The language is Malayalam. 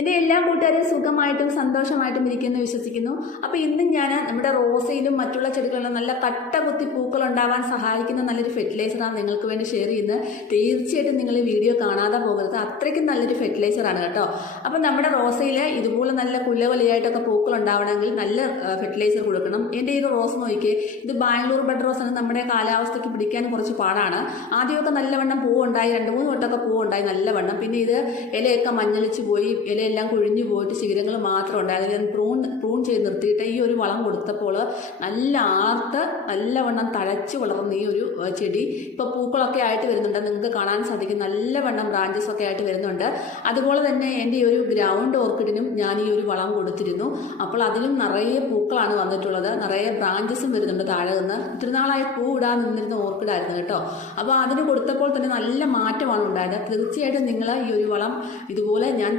എൻ്റെ എല്ലാ കൂട്ടുകാരും സുഖമായിട്ടും സന്തോഷമായിട്ടും ഇരിക്കുമെന്ന് വിശ്വസിക്കുന്നു. അപ്പോൾ ഇന്നും ഞാൻ നമ്മുടെ റോസയിലും മറ്റുള്ള ചെടികളിലും നല്ല കട്ട കുത്തി പൂക്കൾ ഉണ്ടാവാൻ സഹായിക്കുന്ന നല്ലൊരു ഫെർട്ടിലൈസറാണ് നിങ്ങൾക്ക് വേണ്ടി ഷെയർ ചെയ്യുന്നത്. തീർച്ചയായിട്ടും നിങ്ങൾ ഈ വീഡിയോ കാണാതെ പോകരുത്, അത്രയ്ക്കും നല്ലൊരു ഫെർട്ടിലൈസറാണ് കേട്ടോ. അപ്പോൾ നമ്മുടെ റോസയിൽ ഇതുപോലെ നല്ല കുലകുലയായിട്ടൊക്കെ പൂക്കൾ ഉണ്ടാവണമെങ്കിൽ നല്ല ഫെർട്ടിലൈസർ കൊടുക്കണം. എൻ്റെ ഈ റോസ് നോക്കിയേ, ഇത് ബാംഗ്ലൂർ ബഡ് റോസ് ആണ്. നമ്മുടെ കാലാവസ്ഥയ്ക്ക് പിടിക്കാൻ കുറച്ച് പാടാണ്. ആദ്യമൊക്കെ നല്ലവണ്ണം പൂവുണ്ടായി, 2-3 വട്ടമൊക്കെ പൂവുണ്ടായി നല്ലവണ്ണം. പിന്നെ ഇത് ഇലയൊക്കെ മഞ്ഞളിച്ച് പോയി, ഇലയെല്ലാം കൊഴിഞ്ഞു പോയിട്ട് ശിഖരങ്ങൾ മാത്രം ഉണ്ടായിരുന്നു. ഞാൻ പ്രൂൺ ചെയ്ത് നിർത്തിയിട്ട് ഈ ഒരു വളം കൊടുത്തപ്പോൾ നല്ല ആർത്ത് നല്ലവണ്ണം തഴച്ച് വളർന്ന ഈ ഒരു ചെടി ഇപ്പോൾ പൂക്കളൊക്കെ ആയിട്ട് വരുന്നുണ്ട്. നിങ്ങൾക്ക് കാണാൻ സാധിക്കും, നല്ലവണ്ണം ബ്രാഞ്ചസ് ഒക്കെ ആയിട്ട് വരുന്നുണ്ട്. അതുപോലെ തന്നെ എൻ്റെ ഈ ഒരു ഗ്രൗണ്ട് ഓർക്കിഡിനും ഞാൻ ഈ ഒരു വളം കൊടുത്തിരുന്നു. അപ്പോൾ അതിലും നിറയെ പൂക്കളാണ് വന്നിട്ടുള്ളത്, നിറയെ ബ്രാഞ്ചസും വരുന്നുണ്ട് താഴെ നിന്ന്. ഇത്തിരി നാളായി പൂ ഇടാൻ നിന്നിരുന്ന ഓർക്കിഡായിരുന്നു കേട്ടോ. അപ്പോൾ അതിന് കൊടുത്തപ്പോൾ തന്നെ നല്ല മാറ്റമാണ് ഉണ്ടായത്. തീർച്ചയായിട്ടും നിങ്ങൾ ഈ ഒരു വളം ഇതുപോലെ ഞാൻ